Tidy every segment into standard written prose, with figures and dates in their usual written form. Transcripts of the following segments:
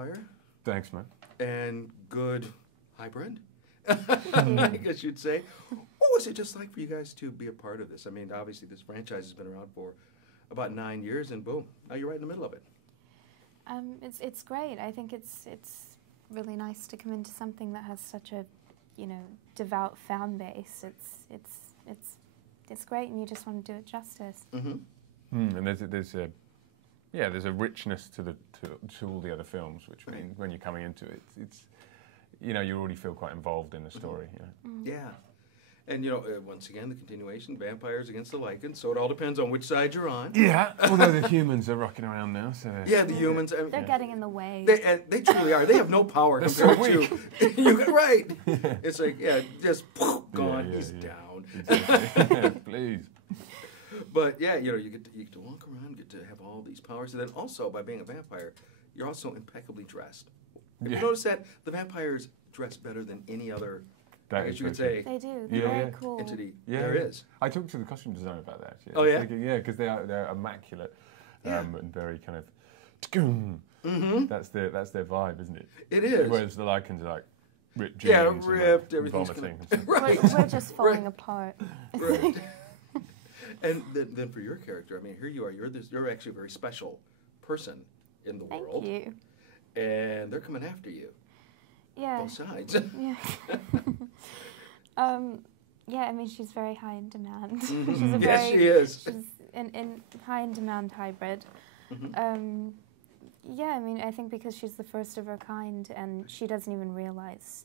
vampire. Thanks, man. And good hybrid, I guess you'd say. What was it just like for you guys to be a part of this? I mean, obviously this franchise has been around for about 9 years, and boom, now you're right in the middle of it. It's great. I think it's really nice to come into something that has such a, devout fan base. It's great, and you just want to do it justice. Mm-hmm. And there's a richness to all the other films, which means when you're coming into it, it's you already feel quite involved in the story. Yeah. And, once again, the continuation, vampires against the Lycans, so it all depends on which side you're on. Yeah, although the humans are rocking around now, so... Yeah, the humans... They're getting in the way. They truly are. They have no power compared to... You're right. It's like, just gone. He's down. Exactly. Please. But, yeah, you get to walk around, get to have all these powers, and then also, by being a vampire, you're also impeccably dressed. Have you noticed that the vampires dress better than any other... I guess you could say they do. They're very cool. Entity. Yeah, there is. I talked to the costume designer about that. Actually. Oh yeah. Yeah, because they're immaculate and very kind of. That's their vibe, isn't it? It is. Whereas the Lycans are like ripped jeans. Yeah, ripped. And Everything's vomiting. Right. We're just falling apart. Right. And then for your character, I mean, here you are. You're actually a very special person in the world. Thank you. And they're coming after you. Yeah. Both sides. Yeah. Yeah, I mean, she's very high in demand. Mm-hmm. She's a yes, she is. She's in high in demand hybrid. Mm-hmm. Yeah, I mean, I think because she's the first of her kind, and she doesn't even realize,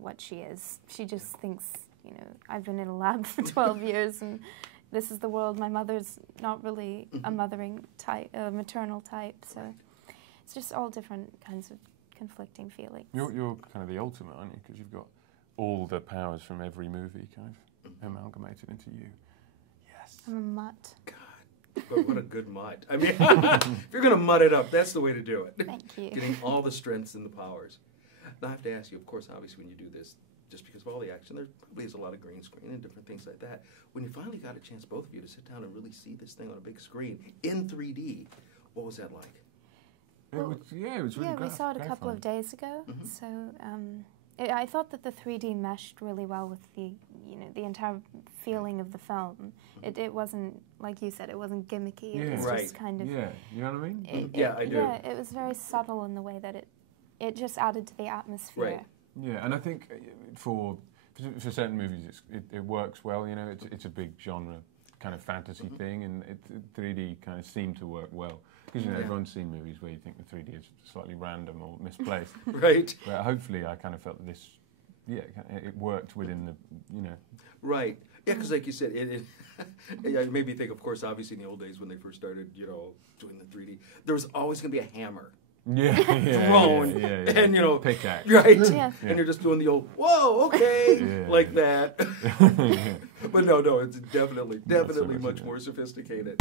what she is. She just thinks, I've been in a lab for 12 years, and this is the world. My mother's not really a mothering type, a maternal type, so it's just all different kinds of conflicting feelings. You're kind of the ultimate, aren't you? Because you've got all the powers from every movie kind of amalgamated into you. Yes. I'm a mutt. God, but what a good mutt. I mean, if you're going to mutt it up, that's the way to do it. Thank you. Getting all the strengths and the powers. Now, I have to ask you, of course, obviously, when you do this, just because of all the action, there probably is a lot of green screen and different things like that. When you finally got a chance, both of you, to sit down and really see this thing on a big screen in 3D, what was that like? Well, it was really we saw it a couple of days ago. So I thought that the 3D meshed really well with the entire feeling of the film. It wasn't, like you said, it wasn't gimmicky. It was just kind of... Yeah, you know what I mean? I do. Yeah, it was very subtle in the way that it just added to the atmosphere. Right. Yeah, and I think for certain movies it works well. It's a big genre kind of fantasy thing, and 3D kind of seemed to work well. Because everyone's seen movies where you think the 3D is slightly random or misplaced. Right. But hopefully I kind of felt that this, it worked within the, Right. Yeah, because like you said, it made me think, of course, obviously in the old days when they first started, doing the 3D, there was always going to be a hammer. Thrown. And, pickaxe. Right. Yeah. And you're just doing the old, whoa, okay, like that. But no, it's definitely so much much more sophisticated.